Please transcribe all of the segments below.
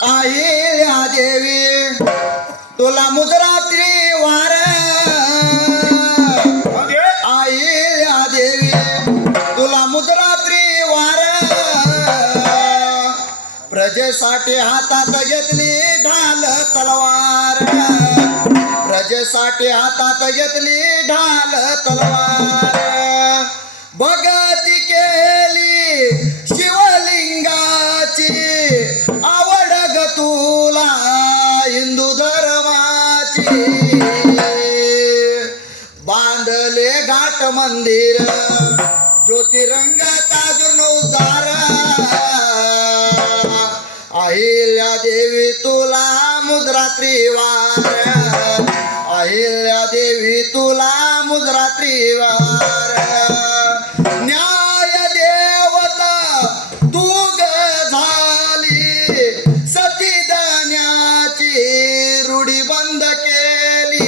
आईल्या देवी तुला मुद्रात्री वार आईल्या देवी तुला मुद्रात्री वार प्रजेसाठी हातात घेतली ढाल तलवार प्रजेसाठी हातात घेतली ढाल तलवार भगती केली शिवलिंगाची आवड ग तुला हिंदू धर्माची बांधले घाट मंदिर ज्योतिरंग ताजून उद्धार अहिल्या देवी तुला मुद्रात्री वार अहिल्या देवी तुला मुद्रात्री वार न्याय देवता तू ग झाली सती दाण्याची रूढी बंद केली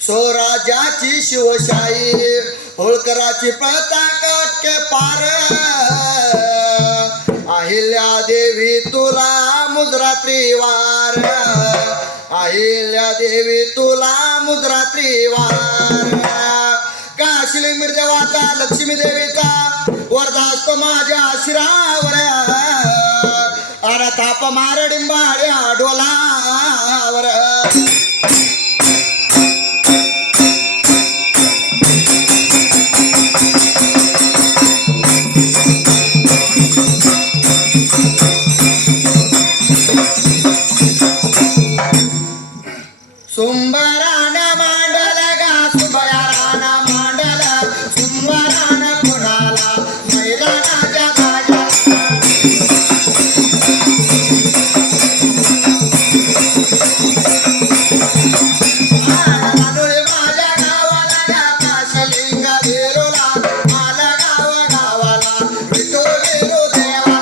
स्वराज्याची शिवशाही होळकराची प्रथा कटके पार अहिल्या देवी तुला मुद्रात्री वार अहिल्या देवी तुला मुद्रात्री वार काशिली मिर्देवाचा लक्ष्मी देवीचा वरदास्त माझ्या शिरावर अरे ताप मार डिंबाड्या डोलावर सुंबरान मांडल गा सुंबरान मांडल सुंबरान कुणाला मैदानाच्या गाड्या लाडोळे माझ्या गावाला गा काशलिंग वेरूला आला गावाला विठो वेरू देवाला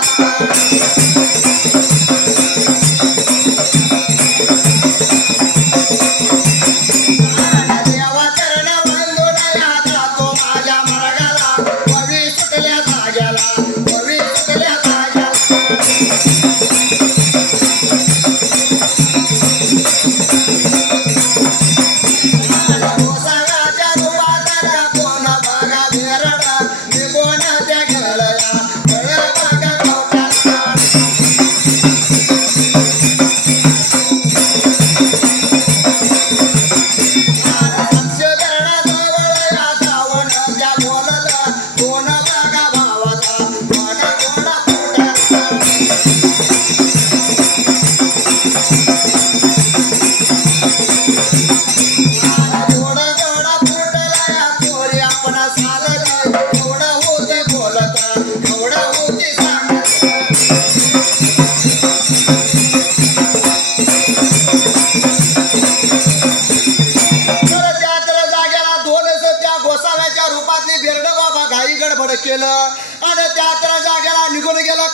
केलं आणि त्याच जाग्याला निघून गेलं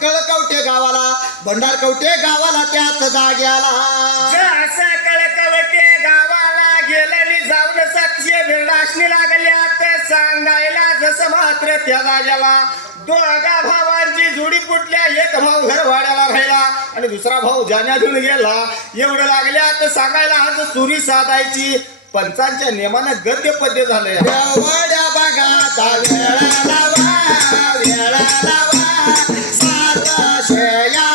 कळकवटे गावाला भंडारकवटे गावाला त्याच जाग्याला कळकवटे गावाला गेलं जाऊन साक्षी भेडाशनी लागल्यात सांगायला जसं मात्र त्या जाग्याला दोघा भावांची जोडी फुटल्या एक भाऊ घर भाड्याला राहिला आणि दुसरा भाऊ जाण्यातून गेला एवढं लागल्यात सांगायला आज सुरी साधायची पंचांच्या नियमानं गद्य पद्य झालंय एवढ्या बघा वेळा लावा सात शेया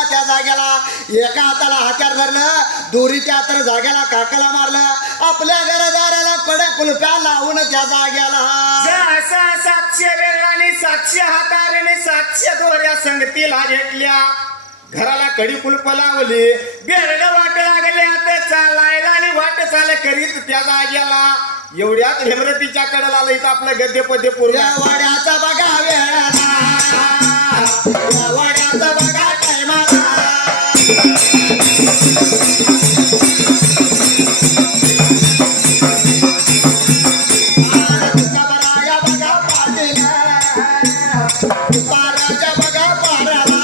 गावाला त्या जाग्याला एका हाताला हात्यार धरलं दोरी त्या तर जाग्याला काकाला मारलं आपल्या घरदाराला कडे कुलप्या लावून त्या जाग्याला असा 700 बेरडाने 700 हाताने 700 दोऱ्या संगतीला घेतल्या घराला कडी कुलप लावली बेरड वाट लागले आता चालायला आणि वाट चाल करीत त्या जाग्याला एवढ्यात हेमरतीच्या कडेला इथं आपलं गद्य पद्य पूर्ण या वाड्याचा बघा वेळाला या वाड्याचा बघा टायमाला तुकाबराया बघा पाटीला तुकाराजा बघा पाऱ्याला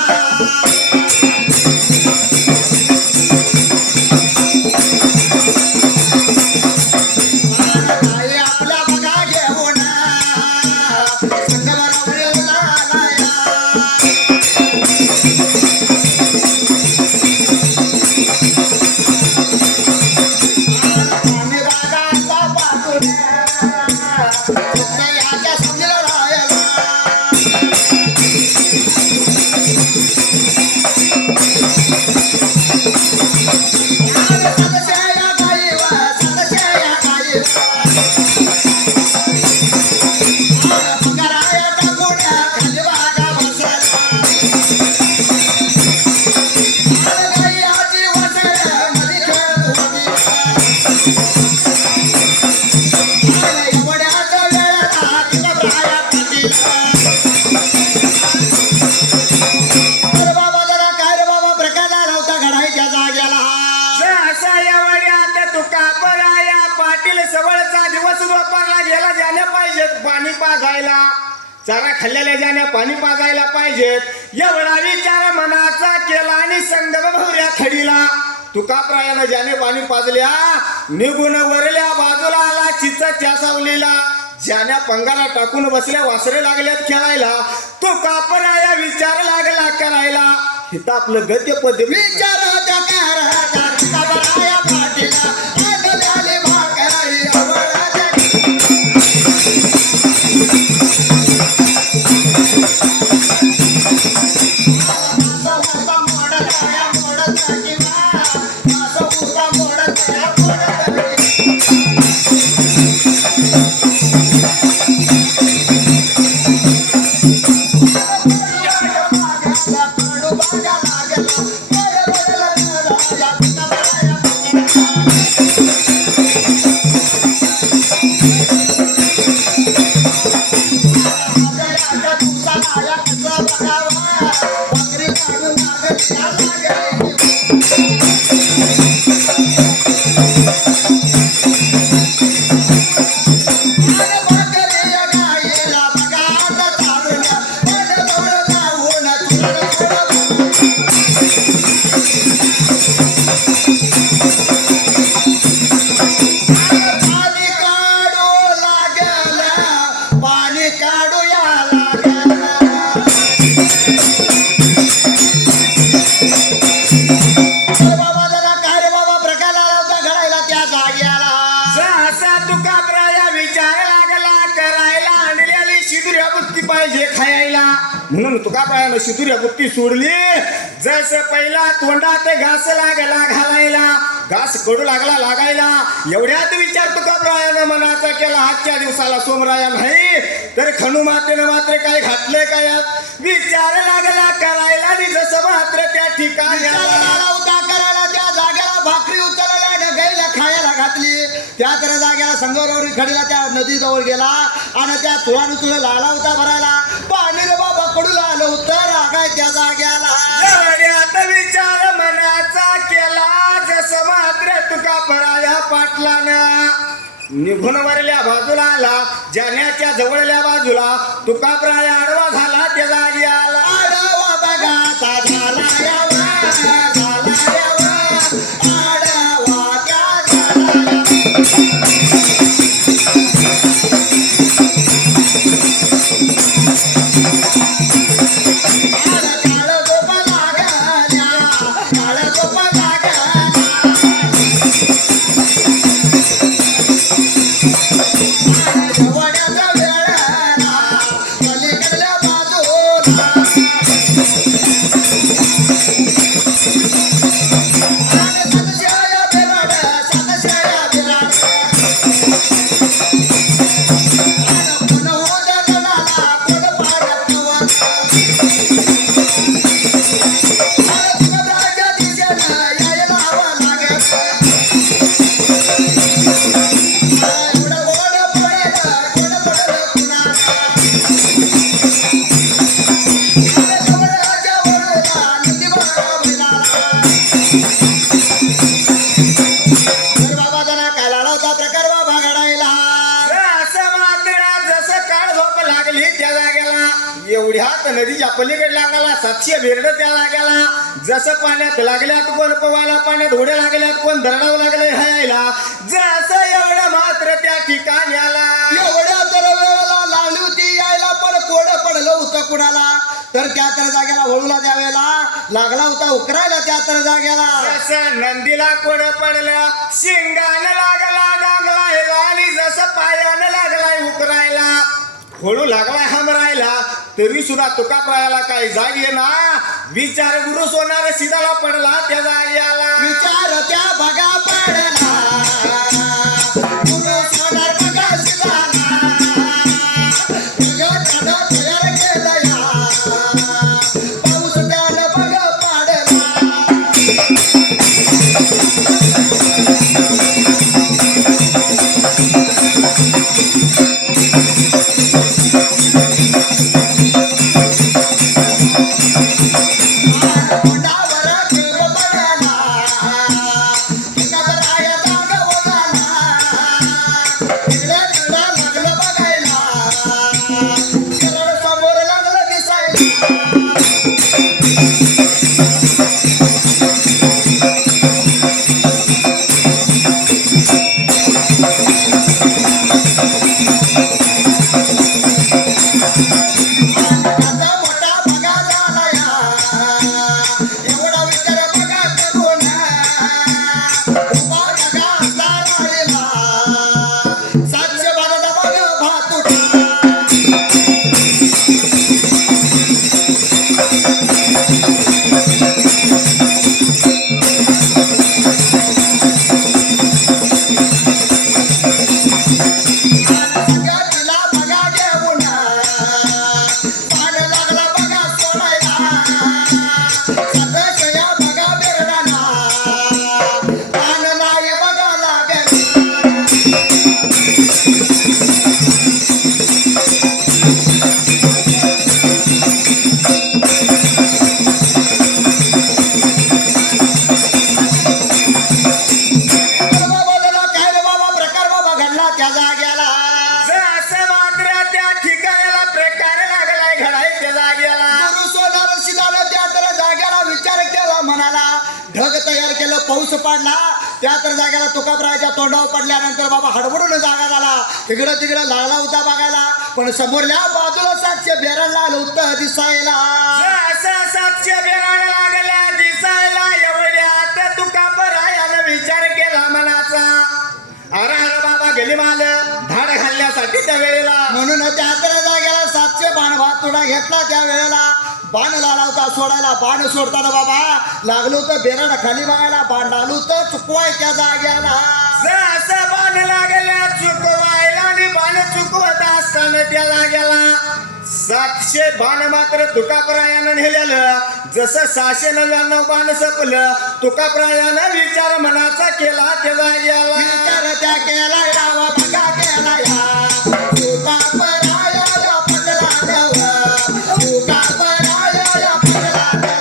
आई आपल्या बघा घेऊन संगमरवरीला आलाया आम्ही रागाचा पाठवल्या याच्या समजलं राहायला सदस्या गाईवा सदस्या गाईवा पगाराया टाकून खाली वागा बसला गाई आजी वासळ मध्ये खेळत होती एवढ्याच वेळेला तिला राया पाटीला अरे बाबा जरा काय रे बाबा प्रकार नव्हता घडायच्या जाग्याला असा या वड्यात तुका पराया पाटील सवळचा दिवस वापरला गेला जाण्या पाहिजेत पाणी पाजायला चारा खाल्लेल्या जाण्या पाणी पाजायला पाहिजेत एवढा विचार मनाचा केला आणि संगम भवऱ्या खडीला तुका प्रायानं ज्याने पाणी पाजल्या निघून वरल्या बाजूला आला चिचाच्या सावलीला ज्याने पंगाला टाकून बसल्या वासरे लागल्यात खेळायला तुका पराया विचार लागला करायला हिथं आपलं गद्य पद्य विचाराच्या काराचा तुकाबराया पाटीला आज झाली भाकरी आवडाच्या पाणी काढू या लागला बाबा जरा काय रे बाबा प्रकार लावता घडायला त्या जाग्याला असा तुका प्राया विचार लागला करायला आणलेली शिदुऱ्या बुत्ती पाहिजे खायला म्हणून तुका प्रायानं शिदुऱ्या बुत्ती सोडली जसं पहिला तोंडात घास लागला घालायला घास कडू लागला लागायला एवढ्यात विचार तुका प्रायानं मनाचा केला आजच्या दिवसाला सोमराया नाही तर खणू मातेनं मात्र काय घातलंय काय विचार लागला करायला आणि जसं मात्र त्या ठिकाणी लावता करायला त्या जाग्याला भाकरी उचलल्या ढगाईला खायला घातली त्या तर जाग्याला संगमरवरी खडीला त्या नदी जवळ गेला आणि त्या तुळानं तुला लाला होता भरायला पाणी रे बाबा कडूला आलं होतं रागाय त्या जाग्याला एवढ्यात विचार मनाचा केला जसं मात्र तुका पराया पाटलानं निघून वरल्या बाजूला आला जाण्याच्या जवळल्या बाजूला तुका प्राय आडवा झाला त्या जागी आला आडवा बघाचा झाला यावा झाला यावा आडवा त्या झाला काळ गोपा लागल्या काळ गोपा लागल्या वड्याचा वेळा पलीकडल्या एवढ्यात नदीच्या पलीकडे लागला 700 बेरड त्या जाग्याला. जसं पाण्यात लागल्यात कोण पवायला, पाण्यात उड्या लागल्यात कोण दरडावं लागले हयायला. जसं एवढं मात्र त्या ठिकाणी आला. एवढ्या तर वेळेला लागली होती यायला, पण कोड पडलं होतं कुणाला, तर त्या तर जाग्याला वळूला द्यावेला लागला होता उकरायला त्या तर जाग्याला. जसं नंदीला कोड पडलं, शिंगानं लागला डांगलायला, आणि जसं पायानं लागलाय उकरायला, खोडू लागलाय हमरायला, तरी सुद्धा तुकाप्रायाला काही जाग ना. विचार गुरु सोनार सिधाला पडला त्या जाग्याला. विचार त्या बघा पडला, गुरु सोनार बघा सिधाला, जगात तयार केलं या, पाऊस त्यानं बघा पडला. ढग तयार केलं, पाऊस पडला, त्या तर जागेला तुकाप्रायाच्या तोंडावर पडल्यानंतर बाबा हडबडून जागा झाला. इकडं तिकडं लागला होता बघायला, पण समोरल्या बाजूला 700 बेराला आलं होतं दिसायला. 700 बेराला लागल्या दिसायला. एवढ्यात तुकाप्रायानं विचार केला मनाचा, अरे अरे बाबा गेली माल धाड घालण्यासाठी त्या वेळेला. म्हणून त्या तर जागेला 700 बाण भातुडा घेतला. त्या वेळेला बाण लावला होता सोडायला. बाण सोडताना बाबा लागलो होतं बेराला खाली बघायला, बाण लावलं होतं चुकवाय त्या जाग्याला. जसं बाण लागल्या चुकवायला, आणि बाण चुकवत असताना त्या जाग्याला 700 बाण मात्र तुकाप्रायानं नेलेलं. जसं 699 बाण संपलं, तुकाप्रायानं विचार मनाचा केला त्या जाग्याला. विचार त्या केला यावा बघा केला या, तुकाप्रायाला पडला देवा, तुकाप्रायाला पडला देवा.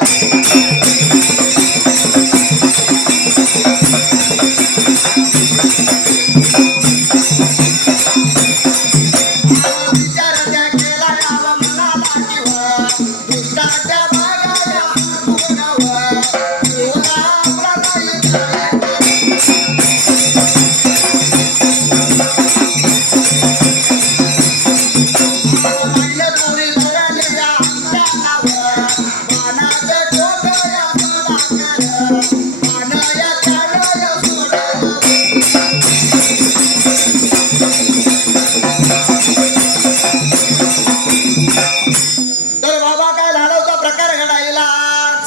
विचार त्या केला यावा मनाला किंवा दुष्टाच्या भागाला पुरवा, तुला आपला नाही. तर बाबा काय झाला होता प्रकार घडायला.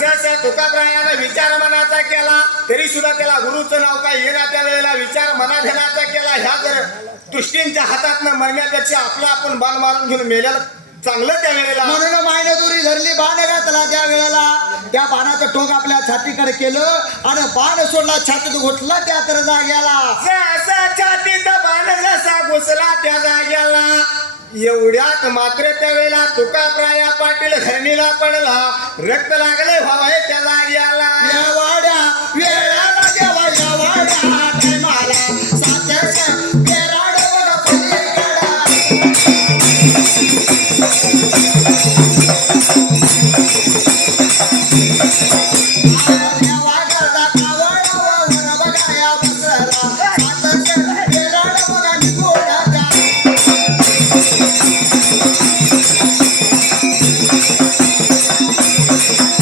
जसं तुकाप्रायानं विचार मनाचा केला, तरी सुद्धा त्याला गुरुचं नाव काय येणार. त्या वेळेला विचार मनाधनाचा केला. ह्या जर दृष्टींच्या हातातनं मरण्यापेक्षा आपला आपण बाण मारून घेऊन मेल्याला चांगलं त्या वेळेला. म्हणून मायने दुरी धरली, बाण घातला त्या वेळेला. त्या बाणाचं टोक आपल्या छातीकडे केलं आणि बाण सोडला, छातीत घुसला त्या तर जाग्याला. जसा छातीत बाण जसा घुसला त्या जाग्याला. एवढ्यात मात्र त्या वेळेला तुकाप्राया पाटील धरणीला पडला. रक्त लागले व्हावाय त्या जाग्याला. एवढ्या वेळाला जेव्हा एवढ्या टायमाला 700 बेराड बघा पलीकडं.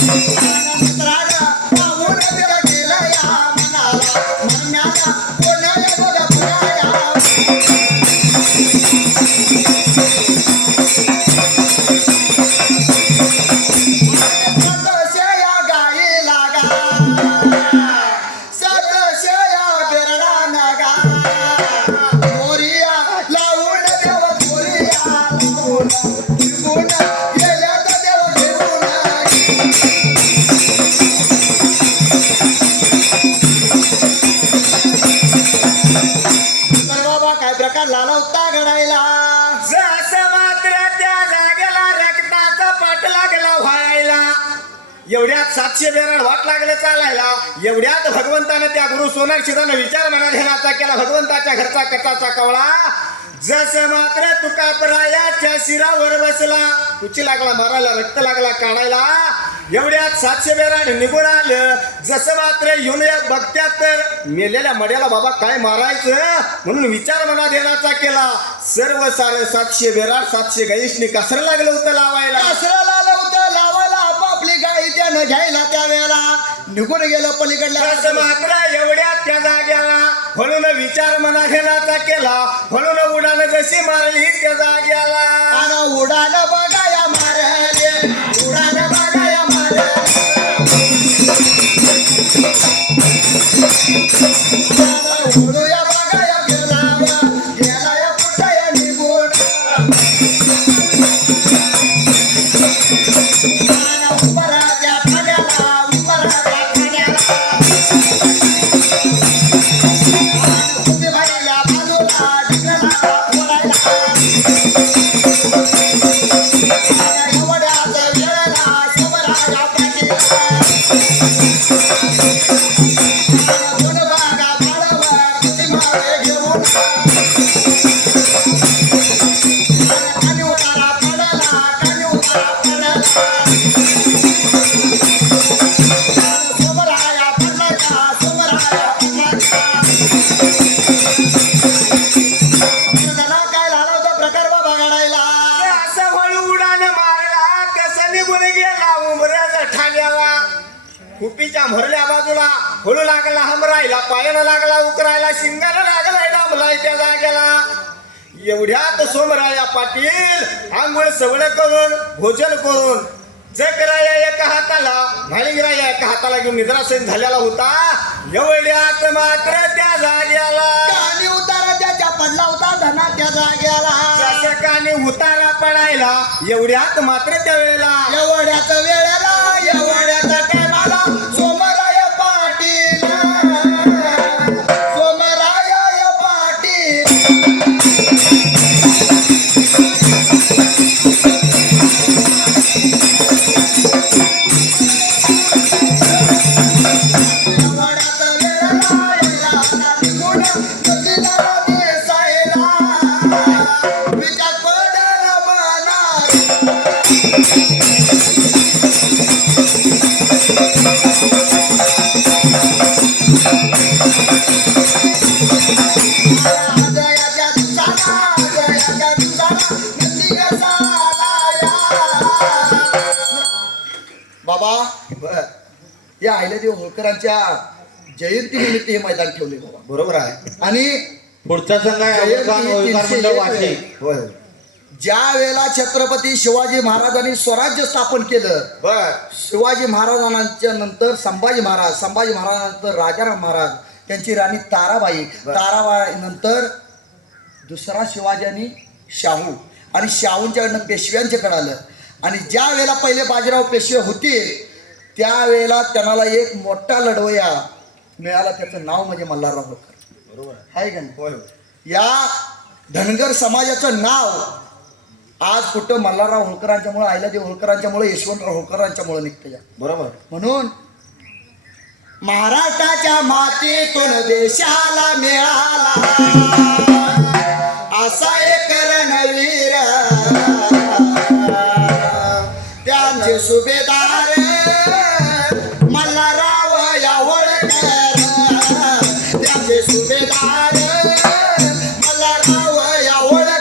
मित्राला पाहून तिला गेला या मनाला म्हणण्याला कोणाला बघ पुराया सतशया गाई लागा सतशया बेरडा नगा मोरिया लावून देव मोरिया लावून घेऊन गेल्या तर देव घेऊन तर बाबा काय प्रकार लाला होता घडायला जसं मात्र त्या जागेला रक्ताचा पाट लागला व्हायला एवढ्यात 700 बेरड वाट लागले चालायला एवढ्यात भगवंतानं त्या गुरु सोनाक्षीदानं विचार मनात घेण्याचा केला भगवंताच्या घरचा कटाचा कवळा जसं मात्र तुकापरायाच्या शिरावर बसला तुची लागला मारायला रक्त लागला काढायला एवढ्यात 700 बेराड निघून आलं जसं मात्र येऊन या बघत्यात तर मेलेल्या मड्याला बाबा काय मारायचं म्हणून विचार मनात येण्याचा केला सर्व सारे 700 बेराड 700 गाईशनी कसर लागलं होतं लावायला दसरा लाला होतं लावायला आपापली गाई त्यानं घ्यायला त्यावेळेला निघून गेलं पलीकडल्या असं मात्र एवढ्यात त्या जाग्याला म्हणून विचार मना घेण्याचा केला म्हणून उडान जशी मारली त्या जाग्याला आणि उडान बघाया मारले उडान बघाया मारले उडूया बघाया गेला गेलाया कुठया निघून आणि उपराच्या ठाण्याला उपराच्या ठाण्याला तुम्ही बाईला बाजूला ढकला बोलायला एवढ्याच वेळेला समोराच्या पाठीला दोन बागा फाळावर तुझी मागे घेऊन कानी उतारा पडला कानी उतारा पडला समोराया पडला का समोराया पडला काय झाला होता प्रकार बाबा घडायला असं वळू उडान मारला कसं निघून गेला उमऱ्याचा ठाण्याला कुपीच्या भरल्या बाजूला हळू लागला हमरायला पायानं लागला उकरायला शिंगाला लागलाय डांबलाय त्या जागेला एवढ्यात सोमराया पाटील आंघोळ सवड करून भोजन करून जकराया एका हाताला मालिंगराया एका हाताला घेऊन निद्रासन झालेला होता एवढ्यात मात्र त्या जाग्याला कानी उतारा त्याच्या पडला होता धना त्या जाग्याला शासकाने उतारा पडायला एवढ्यात मात्र त्या वेळेला एवढ्याच वेळेला एवढ्याच टायमाला सोमराय पाटील सोमराय पाटील एवढ्याच वेळेला याला निघून नदीला दिसायला विचार पडला मनात जयाच्या दिवसाला नदी कसाला बाबा या अहिल्यादेव होळकरांच्या जयंतीनिमित्त हे मैदान ठेवले बाबा बरोबर आहे आणि पुढचा संघ आहे अवघान होळकर मंडळ वाशी. होय ज्या वेळेला छत्रपती शिवाजी महाराजांनी स्वराज्य स्थापन केलं बर शिवाजी महाराजांच्या नंतर संभाजी महाराजांनंतर राजाराम महाराज त्यांची राणी ताराबाई नंतर दुसरा शिवाजी आणि शाहू आणि शाहूंच्याकडनं पेशव्यांच्याकडे आलं आणि ज्या वेळेला पहिले बाजीराव पेशवे होते त्यावेळेला त्यांना एक मोठा लढवया मिळाला त्याचं नाव म्हणजे मल्हारराव होळकर बरोबर आहे का नाही? होय या धनगर समाजाचं नाव आज कुठं मल्हारराव होळकरांच्यामुळे अहिल्यादेव होळकरांच्यामुळे यशवंतराव होळकरांच्यामुळे निघतं या बरोबर म्हणून महाराष्ट्राच्या मातीतून देशाला मिळाला असा एक रणवीर त्यांचे सुभेदार मल्हारराव या होळकर त्यांचे सुभेदार मल्हारराव या होळकर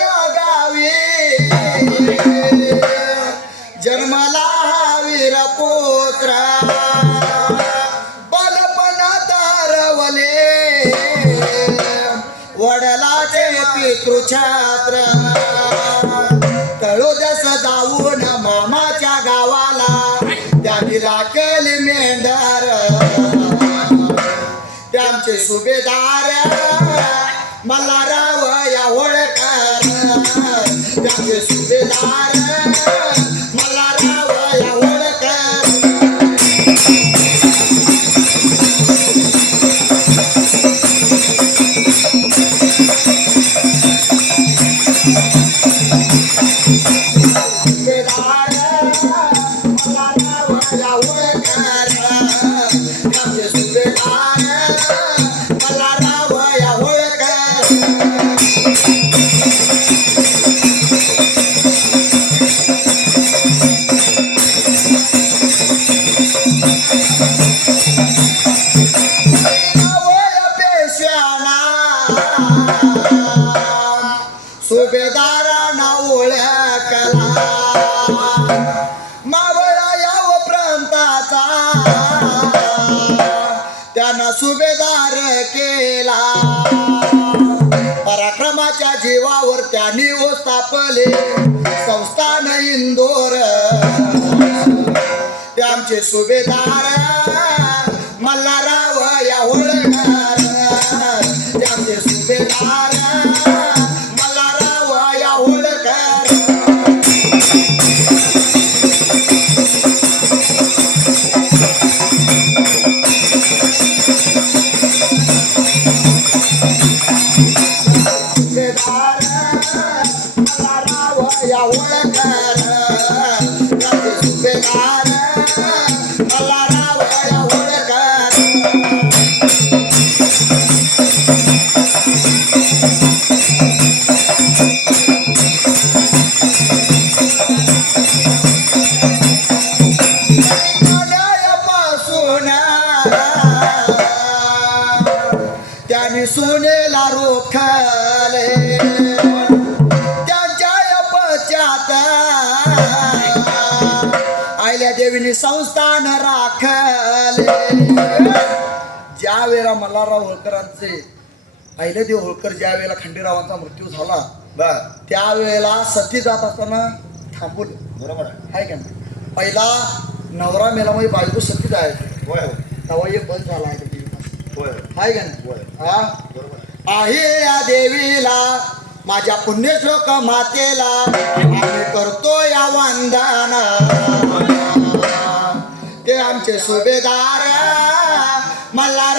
या गावी जन्मला वीरपुत्र बालपणात हरवले वडिलाचे पितृछात्र तळोदस जाऊन मामाच्या गावाला त्यांनी राखल मेंढर त्यांचे सुभेदार मल्हारराव या होळकर त्यांचे सुभेदार मल्हारराव या होळकर सुभेदार मल्हारराव या होळकर त्यांचे सुभेदार मल्हारराव या होळकर मावळ पेशव्याना सुभेदारांना ओळखला मावळा याव प्रांताचा त्यांना सुभेदार केला पराक्रमाच्या जीवावर त्यांनी ओ स्थापले संस्थान इंदोर त्यांचे सुभेदार मल्हारराव या होळकर त्यांचे सुभेदार मल्हारराव या होळकर सुभेदार मल्हारराव या होळकर त्यांचे सुभेदार मल्हारराव या होळकर पासून त्यांनी सोनेला रोखले त्यांच्या पश्चात आयल्या देवीने संस्थान राखले ज्या वेळेला मल्हारराव होळकरांचे अहिल्यादेव होळकर ज्या वेळेला खंडेरावांचा मृत्यू झाला बर त्यावेळेला सती जात असताना थांबवलं बरोबर आहे आहे का नाही पहिला नवरा मेला म्हणजे बायको सती जायची होय तेव्हा एक बंद झाला आहे त्या देवीचा. होय आहे का नाही होय हा बरोबर आहे. आहे या देवीला माझ्या पुण्यश्लोक मातेला आम्ही करतो या वंदन ते आमचे सुभेदार मल्हार